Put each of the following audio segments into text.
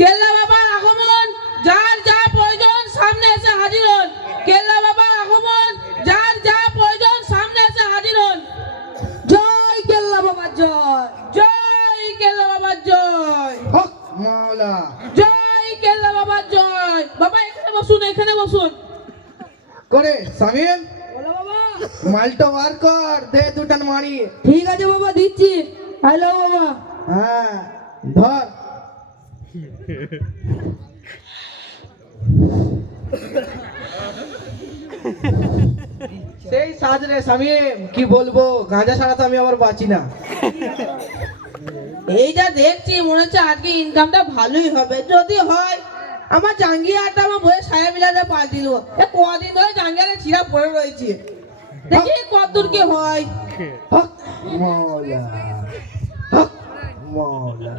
কেল্লা বাবার আগমন, যার যা প্রয়োজন সামনে এসে হাজির হন। কেল্লা বাবার আগমন, যার যা প্রয়োজন সামনে এসে হাজির হন। জয় কেল্লা বাবার জয়। জয় কেল্লা বাবার জয়। হক মাওলা। জয় কেল্লা বাবার জয়। বাবা এখানে বসুন, এখানে বসুন। করে সামিম বলো বাবা। মালটা বার কর, দে দুটান মারি। ঠিক আছে বাবা, দিচ্ছি। হ্যালো বাবা। হ্যাঁ ধর। সেই সাজ রে সামিম, কি বলবো, গাঁজা ছাড়া তো আমি আবার বাঁচি না। এই যা দেখছি মনে হচ্ছে আজকে ইনকামটা ভালোই হবে। যদি হয় আমার জাঙ্গিয়াটা আমার বইয়ের সায়া মিলাতে পাল্টি দেবো। কদিন ধরে জাঙ্গিয়ারে ছিঁড়া পড়ে রয়েছে, দেখি কতদূর কি হয়। হক মাওলা, হক মাওলা।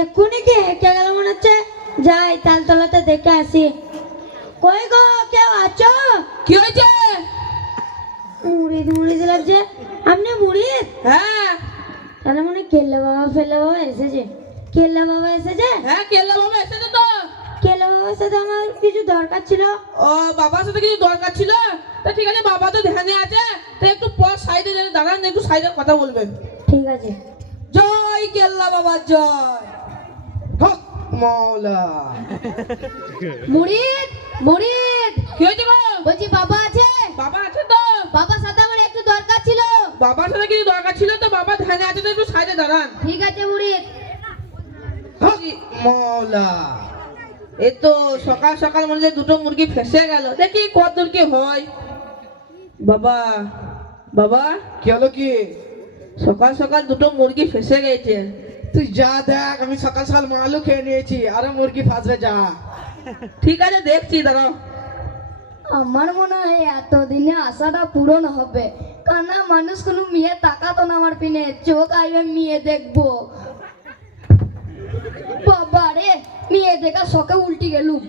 এক্ষুনি কি হেঁটে গেল মনে হচ্ছে। যাই তালতলাতে দেখে আসি। কই গো, কেউ আছো? কি হয়েছে? মুড়িদ মুড়িদ লাগছে। আপনি মুড়িদ? হ্যাঁ তাহলে মনে হয় কেল্লা বাবা ফেল্লা বাবা এসেছে। কেল্লা বাবা এসেছে? হ্যাঁ কেল্লা বাবা এসেছে তো। কেল্লা বাবার সাথে আমার কিছু দরকার ছিল। ও বাবার সাথে কিছু দরকার ছিল? তা ঠিক আছে, বাবা তো ধ্যানে আছে, তো একটু পর সাইডে দাঁড়ান, একটু সাইডে কথা বলবেন। ঠিক আছে। জয় কেল্লা বাবার জয়। হক মাওলা। মুড়িদ মুড়িদ, কি হয়েছে গো? বলছি বাবা আছে? বাবা আছে তো। বাবার সাথে আমার একটু দরকার ছিল। বাবার সাথে কিছু দরকার ছিল, তো বাবা ধ্যানে আছে, তো একটু সাইডে দাঁড়ান। ঠিক আছে মুড়িদ। হক মাওলা। এই তো সকাল সকাল মনে হয় দুটো মুরগি ফেসে গেল, দেখি কত দূর কি হয়। বাবা বাবা, কি হলো কি? সকাল সকাল দুটো মুরগি ফেসে গেছে। তুই যা দেখ, আমি সকাল সকাল মালু খেয়ে নিয়েছি, আরো মুরগি ফাঁসবে, যা। ঠিক আছে দেখছি, দাঁড়াও। আমার মনে হয় এতদিনে আশাটা পূরণ হবে। কানা মানুষ কোনো মেয়ে তাকাতো না আমার পিনে, চোখ আইবে মেয়ে দেখবো। বাবা রে, মেয়ে দেখা শখে উল্টি গেলুম।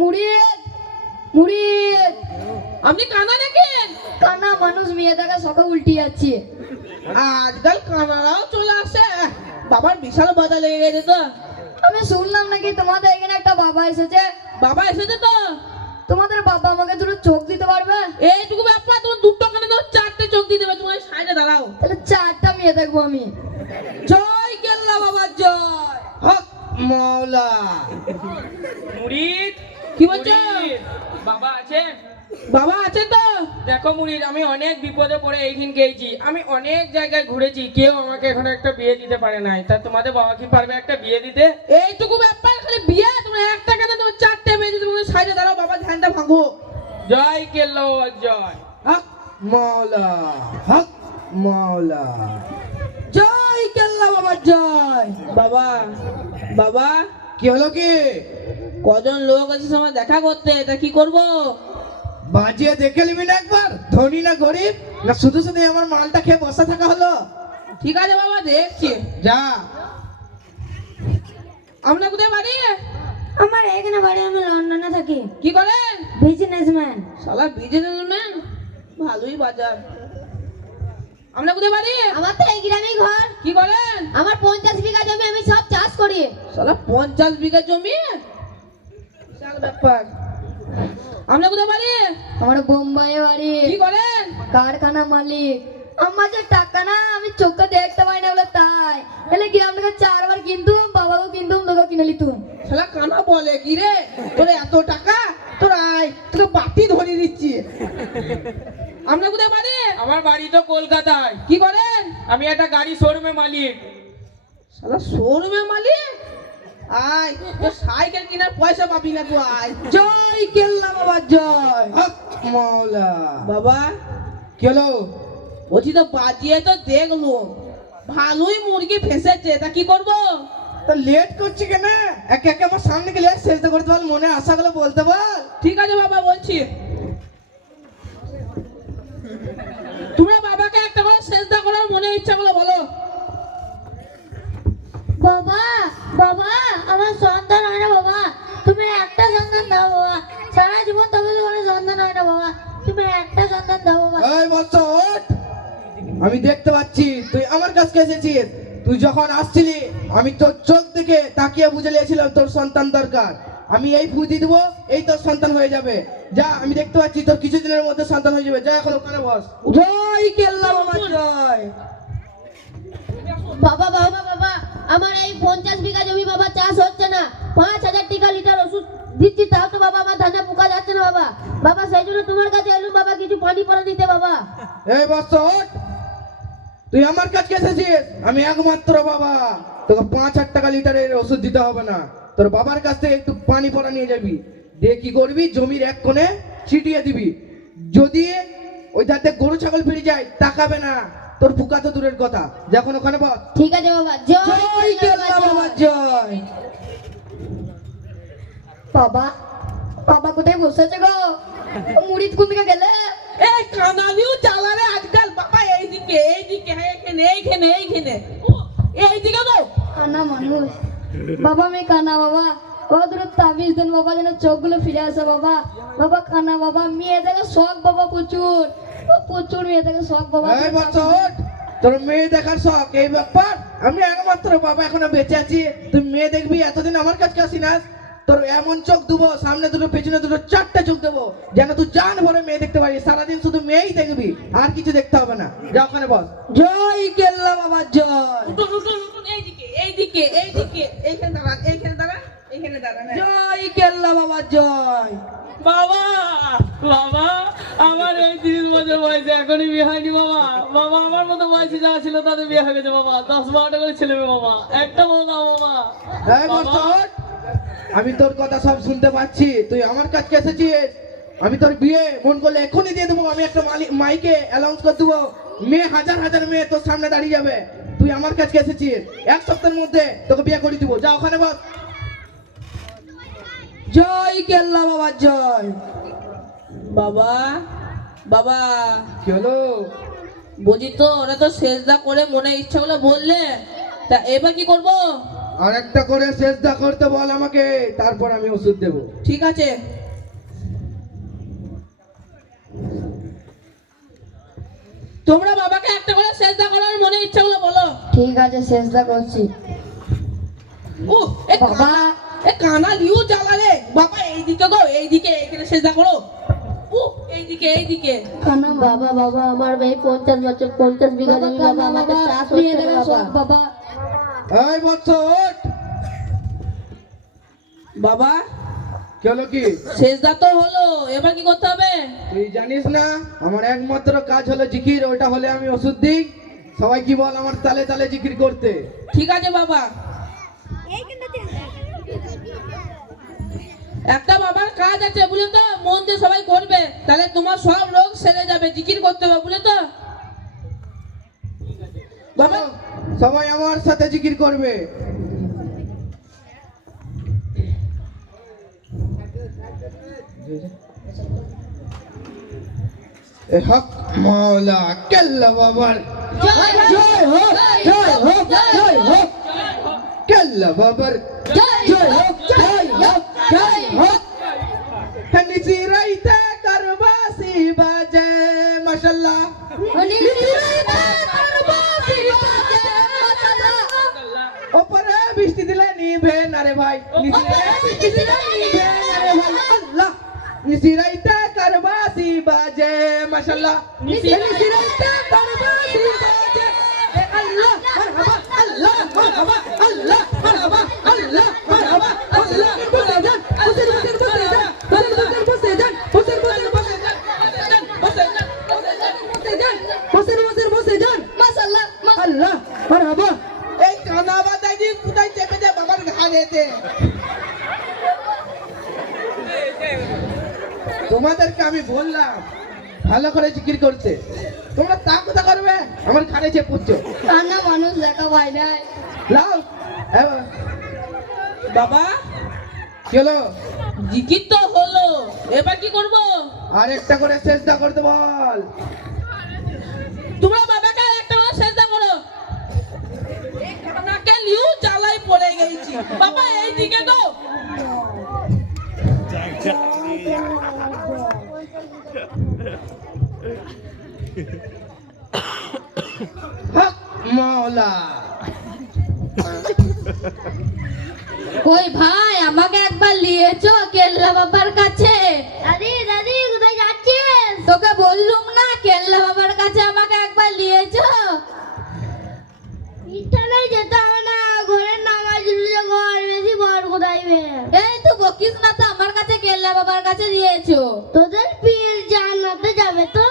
মুড়িদ মুড়িদ, আপনি কানা নাকি? কানা মানুষ মেয়ে দেখা শখে উল্টি যাচ্ছে। আজকাল কানারাও চলে আসে। বাবার বিশাল বাধা লেগে গেছে তো। আমি শুনলাম নাকি তোমাদের এখানে একটা বাবা এসেছে। বাবা এসেছে তো। তোমাদের বাবা আমাকে দুটো চোখ দিতে পারবে? এইটুকু ব্যাপার, তোমার দুটো কানে তোমার চারটে চোখ দিয়ে দেবে। তোমার সাইডে দাঁড়াও। তাহলে চারটা মেয়ে দেখবো আমি। জয় কেল্লা বাবার জয়। হক মাওলা। মুরিদ, কি বলছো? মুরিদ, বাবা আছে? বাবা আছে তো। দেখো মুরিদ, আমি অনেক বিপদে পড়ে এইখান গেছি। আমি অনেক জায়গায় ঘুরেছি, কেউ আমাকে এখনো একটা বিয়ে দিতে পারে নাই। তা তোমাদের বাবা কি পারবে একটা বিয়ে দিতে? এইটুকু ব্যাপার, খালি বিয়ে? তোমার একটা কানে তোমার চারটে মেয়ে দিয়ে তোমার সাইডে দাঁড়াও, বাবা ধ্যানটা ভাঙো। জয় কেল্লা বাবার জয়। হক মাওলা, হক মাওলা। জয় কেল্লা বাবার জয়। বাবা বাবা, কি হলো কি? কজন লোক আছে সময় দেখা করতে, তা কি করব? বাজিয়ে দেখে নিবি না একবার, ধনী না গরিব, না শুধু শুধু আমার মালটা খেয়ে বসে থাকা হলো? ঠিক আছে বাবা, দেখছি। যা। আপনার কোথায় বাড়ি? আমার এখানে বাড়ি, আমি লন্ডনে থাকি। কি করেন? বিজনেসম্যান। শালা বিজনেসম্যান, ভালোই বাজার। আপনার কোথায় বাড়ি? আমার তো এই গ্রামেই ঘর। কি করেন? আমার 50 বিঘা জমি, আমি সব চাষ করি। শালা 50 বিঘা জমি, বিশাল ব্যাপার। আপনার কোথায় বাড়ি? আমার বোম্বাইয়ে বাড়ি। কি করেন? কারখানা মালিক। আমার যে টাকা না, আমি চোখে দেখতে পাই না বলে তাই। এলে গ্রাম থেকে 4 বার কিনতুম, বাবাকেও কিনতুম, তোকেও কিনে লিতুম। শালা কানা বলে কি রে, তোর এত টাকা, তোর আয়, তোকে বাটি ধরিয়ে দিচ্ছি। আপনার কোথায় বাড়ি? আমার বাড়ি তো কলকাতায়। কি করেন? আমি একটা গাড়ি শোরুমে মালিক। শালা শোরুমে মালিক? আয়, তোর সাইকেল কেনার পয়সা পাবি না, তুই আয়। জয় কেল্লা বাবার জয়। হক মাওলা। বাবা, কি হলো? বলছি তো বাজিয়ে তো দেখলো, ভালোই মুরগি ফেসেছে, তা কি করবো? তো লেট করছি কেন? একে একে আমার সামনে গেলে শেষ করতে বল, মনে আশাগুলো বলতে বল। ঠিক আছে বাবা, বলছি। তোমরা বাবাকে একটা করে সেজদা করার মনে ইচ্ছা গুলো বলো। বাবা বাবা, আমার সন্তান হয় না বাবা, তুমি একটা সন্তান দাও বাবা। সারা জীবন তবে তোমার সন্তান হয় না বাবা, তুমি একটা সন্তান দাও বাবা। এই বৎস, আমি দেখতে পাচ্ছি তুই আমার কাছে এসেছিস। তুই যখন আসছিলি আমি তোর চোখ থেকে তাকিয়ে বুঝে নিয়েছিলাম তোর সন্তান দরকার। আমি এই ফুদি দিব, এই তোর সন্তান হয়ে যাবে। যা, আমি দেখতে পাচ্ছি তোর কিছুদিনের মধ্যে সন্তান হয়ে যাবে। যা এখন ওখানে বস। জয় কেল্লা বাবার জয়। বাবা বাবা বাবা আমার এই 50 বিঘা জমি বাবা চাষ হচ্ছে না, 5000 টাকা লিটার ওষুধ দিচ্ছি, তাও তো বাবা আমার ধানে পোকা যাচ্ছে না বাবা। বাবা সেই জন্য তোমার কাছে এলুম বাবা, কিছু পানি পড়া দিতে বাবা। এই বস ওঠ। তুই আমার কাছে এসেছিস, আমি একমাত্র বাবা। তোকে 5000 টাকা লিটারের ওষুধ দিতে হবে না। তোর বাবার কাছ থেকে একটু পানি পড়া নিয়ে যাবি, দিয়ে কি করবি জমির এক কোণে ছিটিয়ে দিবি। যদি ওই ধারে গরু ছাগল ফিরে যায় তাকাবে না, তোর ফুকা তো দূরের কথা। যখন ওখানে বস। ঠিক আছে বাবা, জয় কেল্লা বাবার জয়। বাবা বাবা কোথায় বসেছে গো? মুড়ি কোন দিকে গেলে? এই কানালিও চালারে আজকাল বাবা। এইদিকে এইদিকে, হ্যাঁ এখানে এইখানে এইখানে। ও, এইদিকে তো কানা মানুষ। বাবা আমি কানা বাবা, বাবা দুটো তাবিজ দেন বাবা, যেন চোখগুলো ফিরে আসে বাবা। বাবা কানা বাবা, মেয়ে দেখে শখ বাবা প্রচুর, প্রচুর মেয়ে দেখে শখ বাবা। এই বস ওঠ। তোর মেয়ে দেখার শখ এই ব্যাপার? আমি একমাত্র বাবা এখনো বেঁচে আছি, তুই মেয়ে দেখবি? এতদিন আমার কাছে আসিনাস। তোর এমন চোখ দেবো, সামনে দুটো পেছনে দুটো, 4টে চোখ দেবো, যেন তুই জান ভরে মেয়ে দেখতে পারিস। সারাদিন শুধু মেয়েই দেখবি, আর কিছু দেখতে হবে না। যা ওখানে বস। জয় কেল্লা বাবার জয়। উঠুন উঠুন উঠুন, এইদিকে এইদিকে এইদিকে, এইখানে দাঁড়ান, এইখানে দাঁড়ান, এইখানে দাঁড়ান। হ্যাঁ। জয় কেল্লা বাবার জয়। বাবা বাবা আমার এই 30 বছর বয়সে এখনই বিয়ে হয়নি বাবা। বাবা আমার মতো বয়সে যা ছিল তাদের বিয়ে হয়ে গেছে বাবা। 10-12টা করে ছেলে মেয়ে বাবা, একটা বউ দাও বাবা। এই বস ওঠ। আমি তোর কথা সব শুনতে পাচ্ছি, তুই আমার কাছে এসেছিস। আমি তোর বিয়ে মন করলে এখনই দিয়ে দেবো। আমি একটা মাইকে অ্যানাউন্স করে দেবো, মেয়ে হাজার হাজার মেয়ে তোর সামনে দাঁড়িয়ে যাবে। তুই আমার কাছে এসেছিস, 1 সপ্তাহের মধ্যে তোকে বিয়ে করে দিব। যা ওখানে বস। জয় কেল্লা বাবার জয়। বাবা বাবা, কি হলো? বুঝি তো ওরা তো সেজদা করে মনে ইচ্ছা গুলো বললে, তা এবার কি করব? আর একটা করে চেষ্টা করতে বল আমাকে, তারপর আমি ওষুধ দেবো। ঠিক আছে। তোমরা বাবাকে একটা করে সেজদা করার মনে ইচ্ছা গুলো বলো। ঠিক আছে চেষ্টা করছি। ও এ বাবা। এ কানা লিউ জ্বালারে বাবা। এইদিকে গো, এইদিকে, এইখানে সেজদা করো। ও এইদিকে এইদিকে। কানা বাবা বাবা আমার এই 50 বছর 50 বিঘা জমি বাবা, আমাকে চাষ মেয়ে হচ্ছে না দেখে বাবা। শখ বাবা। এই বৎস ওঠ। বাবা কি হলো? কি সেজদা তো হলো, এবার কি করতে হবে? তুই জানিস না আমার একমাত্র কাজ হলো জিকির। ওটা হলে আমি ওষুধ দিই। সবাই কি বল আমার তালে তালে জিকির করতে। ঠিক আছে বাবা। একটা বাবার কাজ আছে বুঝলে তো, মন দিয়ে সবাই করবে, তাহলে তোমার সব রোগ সেরে যাবে। জিকির করতে হবে বুঝলে তো বাবা। সবাই আমার সাথে জিকির করবে। এ হক মাওলা কেল্লা বাবার, জয় হোক জয় হোক জয় হোক। কেল্লা বাবার জয় হোক জয় হোক জয় হোক। নিচি রাইতে করবাসি বাজে মাশাআল্লাহ। ওপরে বৃষ্টি দিলে নিভে না রে ভাই, নিচে বৃষ্টি দিলে নিভে না রে ভাই। আল্লাহ নিচি রাইতে করবাসি বাজে মাশাআল্লাহ। নিচি রাইতে করবাসি বাজে। এ আল্লাহ মারহাবা, আল্লাহ মারহাবা, আল্লাহ মারহাবা, আল্লাহ মারহাবা, আল্লাহ বসে যান, বসে যান, বসে যান, বসে যান, বসে যান, বসে বসে বসে যান। মাশাআল্লাহ। আল্লাহ মারহাবা। এই কানা বাদাজি কোথায় চেপে যায় বাবার ঘাড়েতে। তোমাদেরকে আমি বললাম ভালো করে জিকির করতে, তোমরা তা কথা করবে আমার ঘাড়ে চেপে পড়ছো। কানা মানুষ দেখা পাই নাই। লাও বাবা কি হলো? জিকির তো হলো, এবার কি করব? আর একটা করে চেষ্টা করতে বল। তোমরা বাবাকে একটা করে সেজদা করো। এই কানাকে লিউ জ্বালাই পড়ে গেছি বাবা। এইদিকে তো হক মাওলা। ওই ভাই আমাকে একবার নিয়েছো কেল্লা বাবার কাছে। দাদি দাদি কোথায় যাচ্ছিস? তোকে বললুম না কেল্লা বাবার কাছে আমাকে একবার নিয়েছো? ইচ্ছালাই যেতে হবে না, ঘরের নামাজ রুজে ঘর বেশি বর কোথায় বে? এই তো বকিস না তো, আমার কাছে কেল্লা বাবার কাছে নিয়েছো। তোদের পীর জান্নাতে যাবে তো?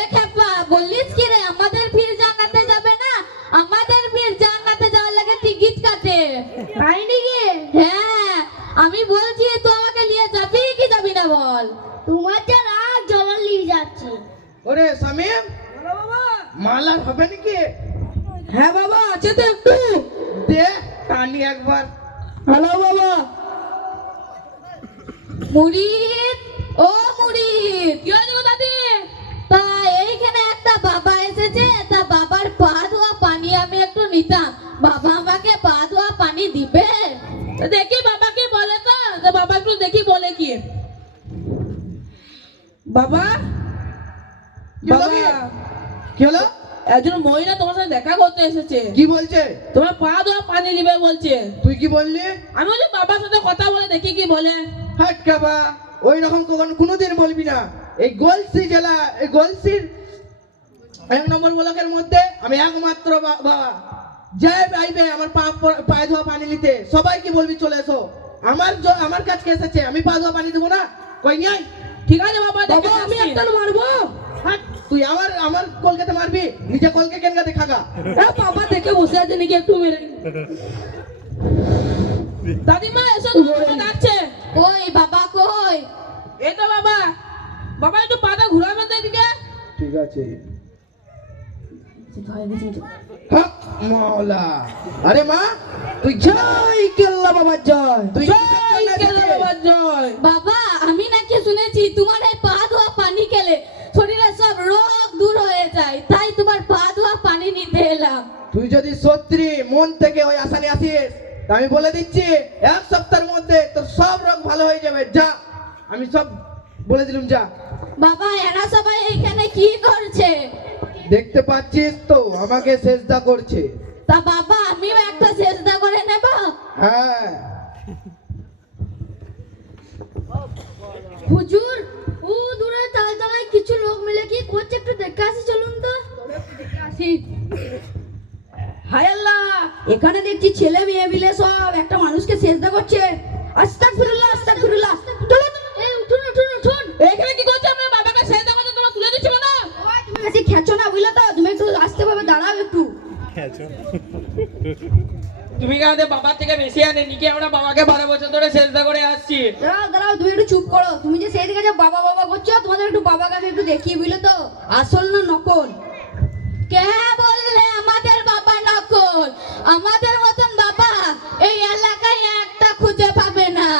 এ খেপা বললিস কি রে, আমাদের ফির জান্নাতে যাবে না? আমাদের ফির জান্নাতে যাওয়ার লাগে টিকিট কাটে। তাই নাকি? হ্যাঁ আমি বলছি তুই আমাকে নিয়ে যাবি কি যাবি না বল। তোমার যা রাগ জল নিয়ে যাচ্ছি। ওরে সামিম, মালার হবে নাকি? হ্যাঁ বাবা আছে তো একটু। দে টানি একবার। হ্যালো বাবা। মুরিদ, ও মুরিদ, কি হয়েছে গো দাদি? তা এইখানে একটা বাবা এসেছে, তা বাবার পা ধোয়া পানি আমি একটু নিতাম, বাবা আমাকে পা ধোয়া পানি দিবে? তো দেখি বাবা কি বলে, তো বাবা একটু দেখি বলে কি। বাবা কি হলো বাবা কি? কি হলো? একজন মহিলা তোমার সাথে দেখা করতে এসেছে, কি বলছে? তোমার পা ধোয়া পানি নিবে বলছে। তুই কি বললি? আমি বলি বাবার সাথে কথা বলে দেখি কি বলে। হাট কাবা, ওই রকম কোনোদিন বলবি না। এই গলসি জেলা, এই গলসির 1 নম্বর ব্লকের মধ্যে আমি একমাত্র বাবা। যে আইবে আমার পায়ে ধোয়া পানি নিতে, সবাইকে বলবি চলে এসো। আমার কাছে এসেছে, আমি পা ধোয়া পানি দেবো না? কই নিয়ে ঠিক আছে বাবা, বাবা দেখে আমি আসছি। একটা মারবো। হাট, তুই আমার কলকাতা মারবি? নিজে কলকে কেন দেখাগা? বাবা দেখে বসে আছে নাকি একটু মেরে। দাদিমা এসো, তোমাকে ডাকছে। ওই বাবা কই? এই তো বাবা। বাবা একটু পাটা ঘুরাবেন তো এদিকে। ঠিক আছে। হক মাওলা। আরে মা, তুই জয় কেল্লা বাবা জয়। তুই জয় কেল্লা বাবা জয়। বাবা আমি নাকি শুনেছি তোমার এই পা ধোয়া পানি খেলে শরীরের সব রোগ দূর হয়ে যায়, তাই তোমার পা ধোয়া পানি নিতে এলাম। তুই যদি সত্যি মন থেকে ওই আশা নিয়ে আসিস, তা আমি বলে দিচ্ছি 1 সপ্তাহের মধ্যে তোর সব রোগ ভালো হয়ে যাবে। যা, আমি সব বলে দিলাম, যা। বাবা এরা সবাই এইখানে কি করছে? দেখতে পাচ্ছিস তো আমাকে সেজদা করছে। তা বাবা আমিও একটা সেজদা করে নেব? হ্যাঁ। হুজুর, ও দূরে তালতলায় কিছু লোক মিলে কি করছে একটু দেখে আসি, চলুন তো। হায় আল্লাহ, এখানে দেখছি ছেলে মেয়ে মিলে সব একটা মানুষকে সেজদা করছে। আস্তাগফিরুল্লাহ আস্তাগফিরুল্লাহ। এই উঠুন উঠুন উঠুন। এখানে কি করছো? আমরা বাবাকে সেজদা করতে তোমরা তুলে দিচ্ছ না? ওই, তুমি বেশি খেছো না বুঝলে তো, তুমি একটু আস্তে ভাবে দাঁড়াও একটু। তুমি কি আমাদের বাবার থেকে বেশি আনে নাকি? আমরা বাবাকে 12 বছর ধরে সেজদা করে আসছি। দাঁড়াও দাঁড়াও, তুমি একটু চুপ করো। তুমি যে সেই দিকে যে বাবা বাবা করছো, তোমাদের একটু বাবাকে আমি একটু দেখিয়ে বুঝলে তো, আসল না নকল। কে বললে আমাদের বাবা নকল? আমাদের মতন বাবা এই এলাকায় একটা খুঁজে পাবে না।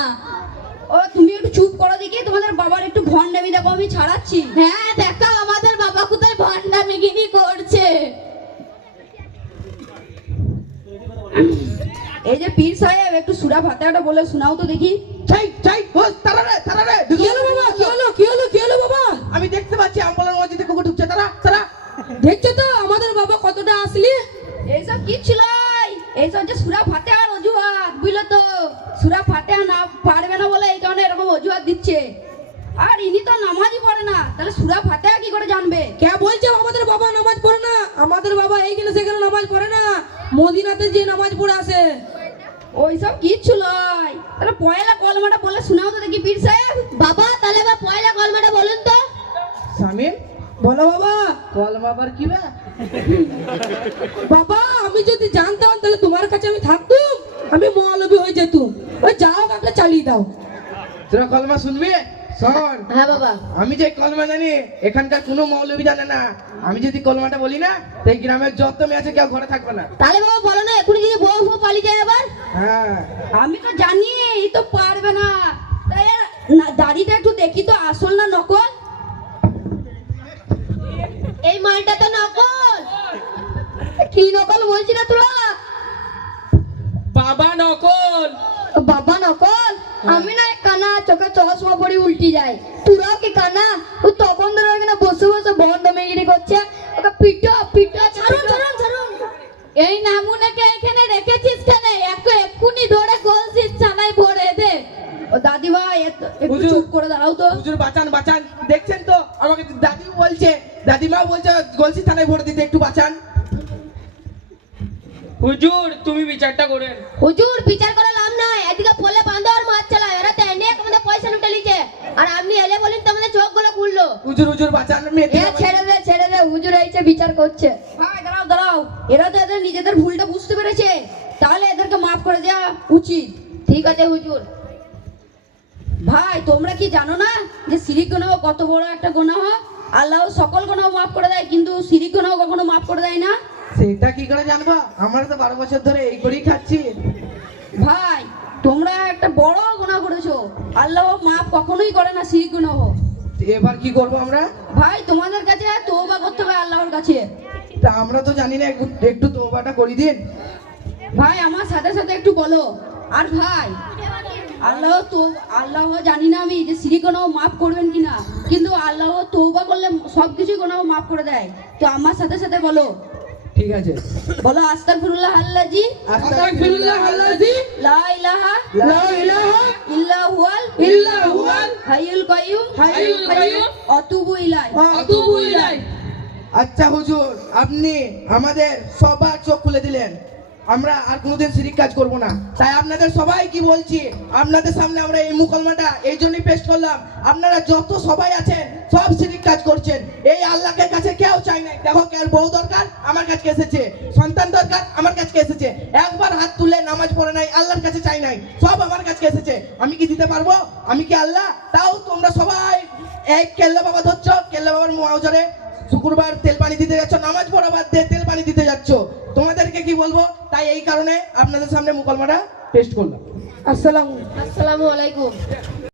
ও তুমি একটু চুপ করো দেখি, তোমাদের বাবার একটু ভণ্ডামি দেখো আমি ছাড়াচ্ছি। হ্যাঁ দেখো আমাদের বাবা কোথায় ভণ্ডামিগিরি করছে। এই যে পীর সাহেব, একটু সুরা ফাতিহাটা বলে শোনাও তো দেখি। চাই চাই, বস, তারা রে। কি হলো বাবা, কি হলো কি হলো কি হলো বাবা? আমি দেখতে পাচ্ছি আমবলার মসজিদে কুকুর ঢুকছে। তারা দেখছো তো আমাদের বাবা কতটা আসলি। এইসব কি ছিল? এইসব যে সুরা ফাতিহার অজুহাত বুঝলো তো, সুরা ফাতিহা না পারবে না বলে এই কারণে এরকম অজুহাত দিচ্ছে। আর ইনি তো নামাজই পড়ে না, তাহলে সুরা ফাতিহা কি করে জানবে? কে বলছে আমাদের বাবা নামাজ পড়ে না? আমাদের বাবা এইখানে সেখানে নামাজ পড়ে না, মদিনাতে যে নামাজ পড়ে আসে। ওইসব কিচ্ছু নয়। তাহলে পয়লা কলমাটা বলে শোনাও তো দেখি পীর সাহেব। বাবা তাহলে বা পয়লা কলমাটা বলুন তো। সামিম, বলো বাবা। কলমা আবার কি বে? বাবা আমি যদি জানতাম তাহলে তোমার কাছে আমি থাকতুম, আমি মৌলবী হয়ে যেতুম। ওই যাও কাকে চালিয়ে দাও। তোরা কলমা শুনবি? শোন, হ্যাঁ বাবা। আমি যে কলমা জানি এখানকার কোনো মৌলবী জানে না। আমি যদি কলমাটা বলি না, তো এই গ্রামের যত মেয়ে আছে কেউ ঘরে থাকবে না। তাহলে বাবা বলো না, এখনই যদি বউ বউ পালিয়ে যায় আবার। হ্যাঁ। আমি তো জানি এই তো পারবে না। তাই দাড়িটা একটু দেখি তো আসল না নকল। এই মালটা তো নকল। কি নকল বলছি না তোরা? বাবা নকল। বাবা নকল? আমি না কানা, চোখে চশমা পরে উল্টি যায়। তোরাও কি কানা? ও তখন ধরে এখানে বসে বসে বন্ধ মেগিরি করছে। ওকে পিটো পিটো, ছাড়ো ছাড়ো। একটু হুজুর। চুপ করে দাঁড়াও তো। হুজুর বাঁচান বাঁচান, দেখছেন তো আমাকে দাদি বলছে, দাদিমা বলছে গলসি থানায় ভোট দিতে, একটু বাঁচান। হুজুর তুমি বিচারটা করেন। হুজুর বিচার করে লাভ নাই, এদিকে পোলে বাঁধো আর মাছ চালায়, এরা তো এনে আমাদের পয়সা লুটে লিছে, আর আপনি এলে বলেন তো আমাদের চোখ গুলো খুললো। হুজুর হুজুর বাঁচান, মেয়েটি আমার- ছেড়ে দে, হুজুর এইছে বিচার করছে। ভাই দাঁড়াও দাঁড়াও, এরা তো এদের নিজেদের ভুলটা বুঝতে পেরেছে, তাহলে এদেরকে মাফ করে দেওয়া উচিত। ঠিক আছে হুজুর। ভাই তোমরা কি জানো না যে শিরিক গুনাহ কত বড় একটা গুনাহ? আল্লাহ সকল গুনাহ মাফ করে দেয়, কিন্তু শিরিক গুনাহ কখনো মাফ করে দেয় না। সেটা কি করে জানবো, আমরা তো 12 বছর ধরে এই করেই খাচ্ছি। ভাই তোমরা একটা বড় গুনাহ করেছো, আল্লাহ মাফ কখনোই করে না শিরিক গুনাহ। এবার কি করব আমরা? ভাই তোমাদের কাছে তওবা করতে হবে আল্লাহর কাছে। তা আমরা তো জানি না, একটু তওবাটা করে দিন। ভাই আমার সাথে সাথে একটু বলো। আর ভাই আল্লাহ জানি না আমি যে শিরিক গুনাহ মাফ করবেন কিনা, কিন্তু আল্লাহ তওবা করলে সবকিছু গুনাহ মাফ করে দেয়। তো আমার সাথে সাথে বলো, ঠিক আছে। বলো আস্তাগফিরুল্লাহ আল্লাযী আস্তাগফিরুল্লাহ আল্লাযী লা ইলাহা লা ইলাহা ইল্লা হুয়াল হাইয়ুল কাইয়ুম আতুবু ইলাইহি। আচ্ছা হুজুর, আপনি আমাদের সবার চোখ খুলে দিলেন, আমরা আর কোনোদিন শিরিক কাজ করব না। তাই আপনাদের সবাই কি বলছি, আপনাদের সামনে আমরা এই মুকলমাটা এই জন্যই পেশ করলাম, আপনারা যত সবাই আছেন সব শিরিক কাজ করছেন। এই আল্লাহকে কাছে কেউ চাই নাই। দেখো কার বউ দরকার, আমার কাছে এসেছে, সন্তান দরকার, আমার কাছে এসেছে, একবার হাত তুলে নামাজ পড়ে নাই, আল্লাহর কাছে চাই নাই, সব আমার কাছে এসেছে। আমি কি দিতে পারবো? আমি কি আল্লাহ? তাও তোমরা সবাই এক কেল্লা বাবা ধরছ, কেল্লা বাবার মুআওজারে শুক্রবার তেল পানি দিতে যাচ্ছ, নামাজ পড়া বাদ দিয়ে তেল পানি দিতে যাচ্ছ। তোমাদেরকে কি বলবো? তাই এই কারণে আপনাদের সামনে মুকলমাটা পেশ করলাম। আসসালামু আসসালামু আলাইকুম।